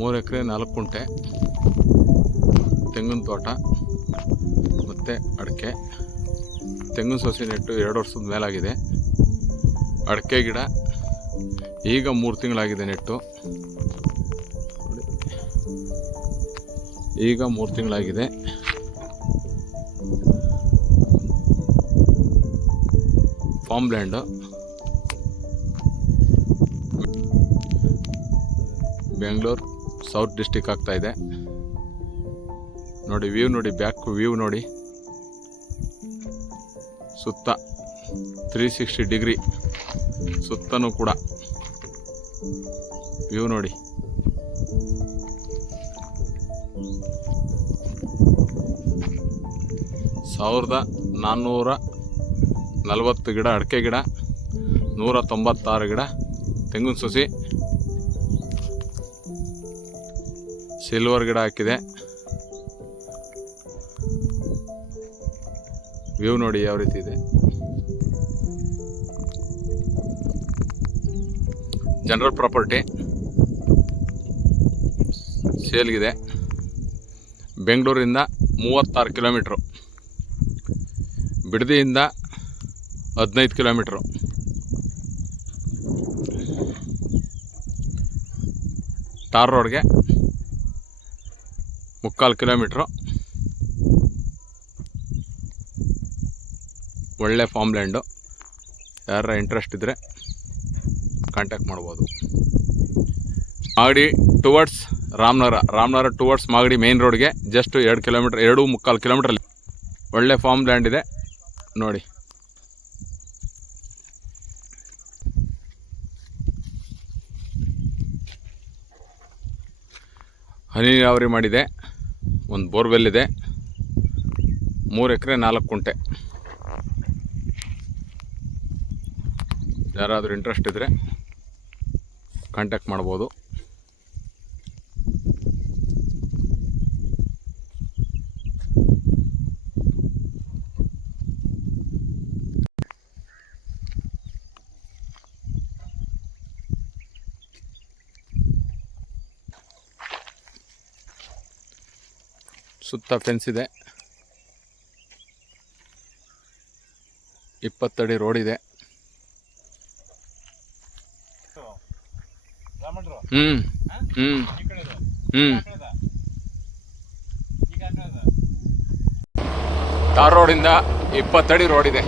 ಮೂರು ಎಕರೆ 4 ಕುಂಟೆ ತೆಂಗಿನ ತೋಟ ಮತ್ತು ಅಡಿಕೆ. ತೆಂಗಿನ ಸಸಿ ನೆಟ್ಟು 2 ವರ್ಷದ ಮೇಲಾಗಿದೆ. ಅಡಿಕೆ ಗಿಡ ಈಗ 3 ತಿಂಗಳಾಗಿದೆ ನೆಟ್ಟು. ಈಗ 3 ತಿಂಗಳಾಗಿದೆ. Farm land, Bengaluru south district ಆಗ್ತಾ ಇದೆ. ನೋಡಿ ವ್ಯೂ ನೋಡಿ, ಬ್ಯಾಕ್ ವ್ಯೂ ನೋಡಿ, ಸುತ್ತ 360 ಡಿಗ್ರಿ ಸುತ್ತನೂ ಕೂಡ ವ್ಯೂ ನೋಡಿ. ಸಾವಿರದ 440 ಗಿಡ ಅಡಿಕೆ ಗಿಡ, 196 ಗಿಡ ತೆಂಗಿನ ಸಸಿ, ಸಿಲ್ವರ್ ಗಿಡ ಹಾಕಿದೆ. ವ್ಯೂ ನೋಡಿ ಯಾವ ರೀತಿ ಇದೆ. ಜನರಲ್ ಪ್ರಾಪರ್ಟಿ ಸೇಲ್ಗಿದೆ. ಬೆಂಗಳೂರಿಂದ 36 ಕಿಲೋಮೀಟ್ರು, ಬಿಡದಿಯಿಂದ 15 ಕಿಲೋಮೀಟ್ರು, ಟಾರ್ ರೋಡ್ಗೆ 3/4 ಕಿಲೋಮೀಟ್ರು. ಒಳ್ಳೆ ಫಾರ್ಮ್ ಲ್ಯಾಂಡು. ಯಾರ ಇಂಟ್ರೆಸ್ಟ್ ಇದ್ದರೆ ಕಾಂಟ್ಯಾಕ್ಟ್ ಮಾಡ್ಬೋದು. Magadi towards Ramanagara towards Magadi main ರೋಡ್ಗೆ ಜಸ್ಟ್ 2 ಕಿಲೋಮೀಟ್ರ್, 2.25 ಕಿಲೋಮೀಟ್ರಲ್ಲಿ ಒಳ್ಳೆ ಫಾರ್ಮ್ ಲ್ಯಾಂಡ್ ಇದೆ ನೋಡಿ. ಹನಿ ನೀರಾವರಿ ಮಾಡಿದೆ. ಒಂದು ಬೋರ್ವೆಲ್ ಇದೆ. 3 ಎಕರೆ 4 ಕುಂಟೆ. ಯಾರಾದರೂ ಇಂಟ್ರೆಸ್ಟ್ ಇದ್ದರೆ ಕಾಂಟ್ಯಾಕ್ಟ್ ಮಾಡ್ಬೋದು. ಸುತ್ತ ಫೆನ್ಸ್ ಇದೆ. 20 ಅಡಿ ರೋಡ್ ಇದೆ. ಟಾರ್ ರೋಡಿಂದ 20 ಅಡಿ ರೋಡ್ ಇದೆ.